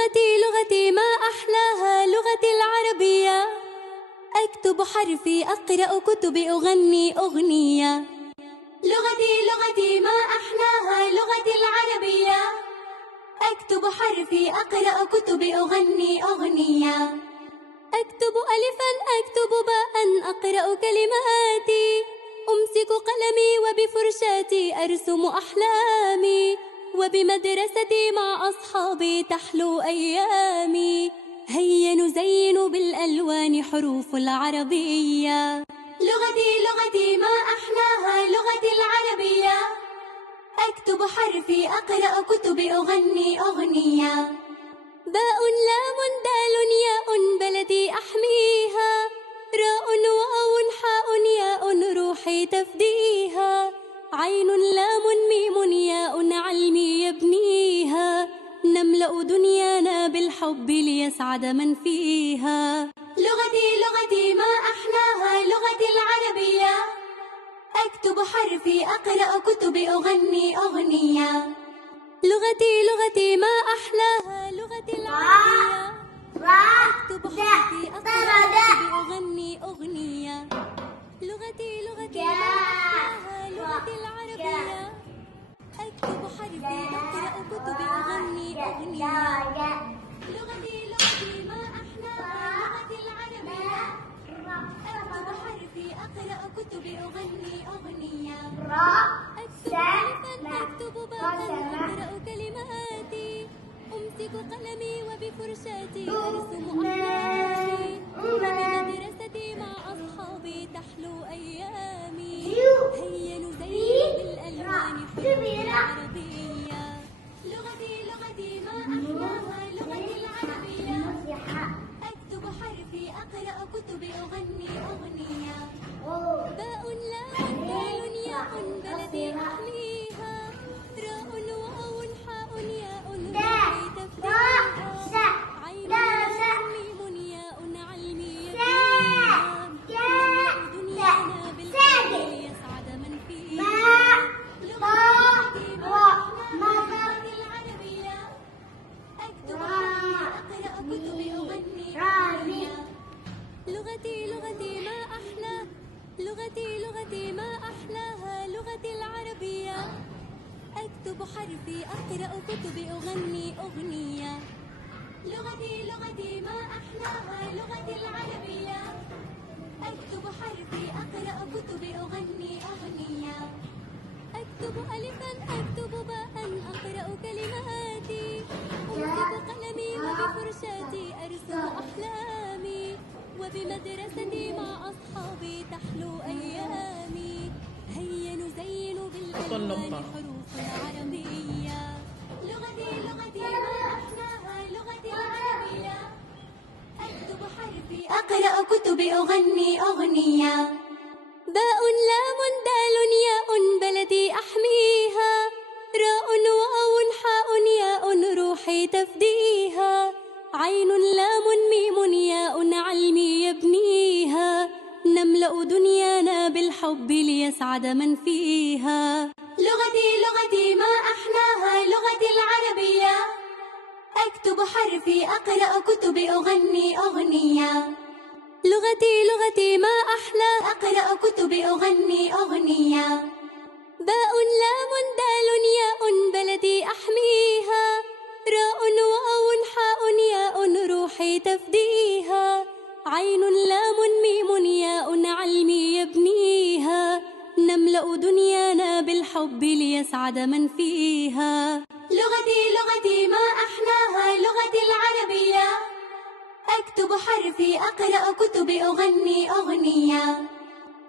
لغتي لغتي ما أحلاها لغتي العربية، أكتب حرفي أقرأ كتبي أغني أغنية. لغتي لغتي ما أحلاها لغتي العربية، أكتب حرفي أقرأ كتبي أغني أغنية. أكتب ألفا أكتب باء أقرأ كلماتي، أمسك قلمي وبفرشاتي أرسم أحلامي، وبمدرستي مع أصحابي تحلو أيامي. هيا نزين بالألوان حروف العربية. لغتي لغتي ما أحلاها لغتي العربية، أكتب حرفي أقرأ كتبي أغني أغنية. باء لام دال ياء بلدي أحميها، راء واو حاء ياء روحي تفديها، عين لام ميم ياء علمي يبنيها، نملأ دنيانا بالحب ليسعد من فيها. لغتي لغتي ما أحلاها لغتي العربية، أكتب حرفي أقرأ كتبي أغني أغنية. لغتي لغتي ما أحلاها لغتي العربية، أكتب حرفي أقرأ كتبي أغني أغنية. لغتي لغتي ما أحلاها لغتي العربية، أكتب حرفي أقرأ كتبي أغني أغنية. لغتي لغتي ما أحلاها لغتي العربية، أكتب حرفي أقرأ كتبي أغني أغنية. أكتب ألفا أكتب باء أقرأ كلماتي، أمسك قلمي وبفرشاتي أرسم أحلامي، وبمدرستي مع أصحابي تحلو أيامي. هيا نزين بالألوان حروف العربية. لغتي لغتي ما أحلاها لغتي العربية، أكتب حرفي أقرأ كتبي أغني أغنية. باء لام دال ياء بلدي أحميها، راء واو حاء ياء روحي تفديها، عين لام ميم ياء علمي يبنيها، نملأ دنيانا بالحب ليسعد من فيها. لغتي ما أحلاها لغتي العربية، أكتب حرفي أقرأ كتبي أغني أغنية. لغتي لغتي ما أحلى لغتي لغتي ما أحلاها لغتي العربية، أكتب حرفي أقرأ كتبي أغني أغنية. لغتي لغتي ما أحلاها لغتي العربية، أكتب حرفي أقرأ كتبي أغني أغنية. أكتب ألفا أكتب باء أقرأ كلماتي، أمسك قلمي وبفرشاتي أرسم أحلامي، وبمدرستي مع أصحابي تحلو أيامي. هيا نزين بالألوان حروف العربية. لغتي لغتي ما أحلاها لغتي العربية، أكتب حرفي أقرأ كتبي أغني أغنية. باء لام دال ياء بلدي أحميها، راء واو حاء ياء روحي تفديها، عين لام ميم ياء علمي يبنيها، نملأ دنيانا بالحب ليسعد من فيها. لغتي لغتي ما أحلاها لغتي العربية، أكتب حرفي أقرأ كتبي أغني أغنية. لغتي لغتي ما أحلى أقرأ كتبي أغني أغنية. باء لام دال ياء بلدي أحميها، راء واو حاء ياء روحي تفديها، عين لام ميم ياء علمي يبنيها، نملأ دنيانا بالحب ليسعد من فيها. لغتي لغتي ما أحلاها لغتي العربية، أكتب حرفي أقرأ كتبي أغني أغنية.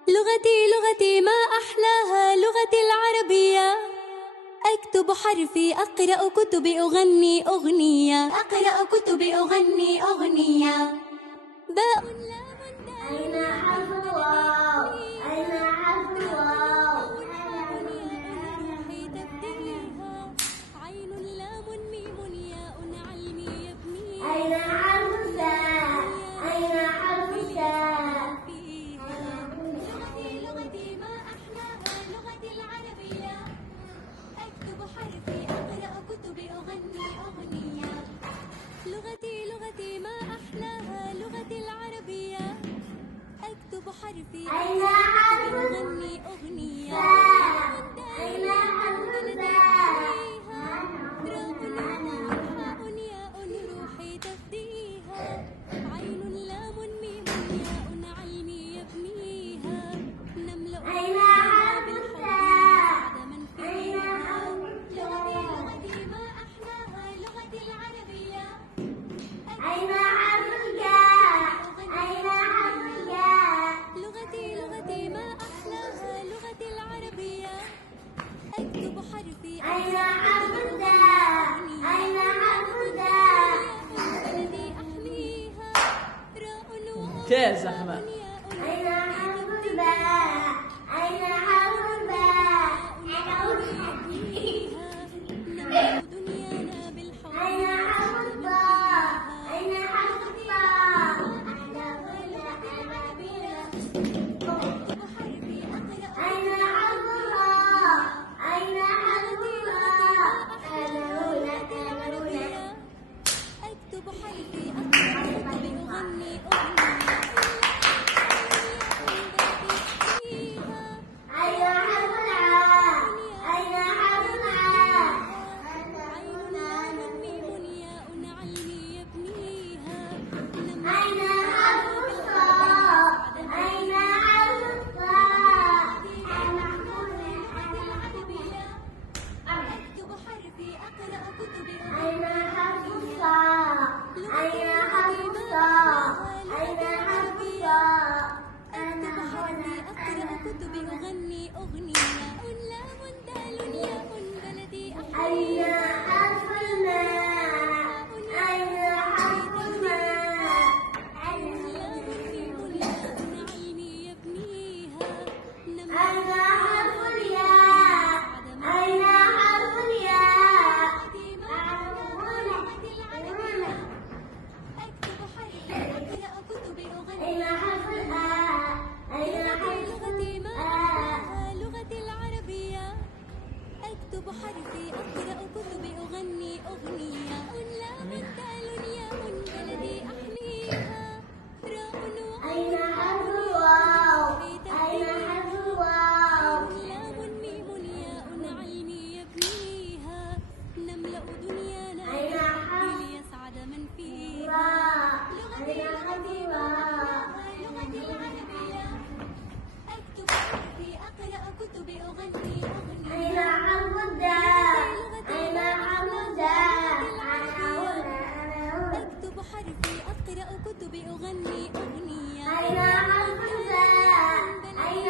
لغتي لغتي ما أحلاها لغتي العربية، أكتب حرفي أقرأ كتبي أغني أغنية. أقرأ كتبي أغني أغنية. باء لام دال أين حرف الواو أين حرف الواو روحي تفديها، عين لام ميم ياء علمي يبنيها، أين حرف الثاء أين حرف الثاء. لغتي لغتي ما أحلاها لغتي العربية، أكتب حرفي أقرأ كتبي أغني أغنية. ممتاز أحمد. أين حرف الباء؟ أين حرف الباء؟ أين حرف الطاء؟ أين حرف الطاء؟ أين حرف الراء؟ أين حرف الراء؟ أكتب حرفي أقرأ بأغني أغنية. أين حرف العاء؟ أين حرف العاء؟ عين لام ميم ياء علمي يبنيها. أين حرف الصاد؟ أين حرف الصاد؟ أكتب حرفي أقرأ كتبي أين حرف الصاد؟ أين حرف الصاد؟ أين حرف الصاد؟ أكتب حرفي أقرأ كتبي أغني أغنية. لام دال ياء بلدي أين أحييها. حرف الماء؟ أين حرف الماء؟ لام ميم ياء علمي يبنيها. أين حرف الياء؟ أين حرف الياء؟ أكتب حرفي أقرأ كتبي أغني. أين حرف الآء؟ أين حرف لغتي ما أحلاها لغتي العربية. أكتب حرفي أقرأ كتبي أغني أغنية. لام دال ياء بلدي أحميها. راء أين وعين حرف الواو؟ أين حرف الواو؟ لام ميم ياء علمي يبنيها. نملأ دنيانا أين حرف ليسعد من فيها. الراء؟ لغتي أين حرف الواو؟ لغتي العربية. أكتب حرفي أقرأ كتبي أغني أغنية. أين حرف الدال؟ أين حرف الدال؟ أكتب حرفي أقرأ كتبي أغني أغنية. أين حرف الزاء؟ أين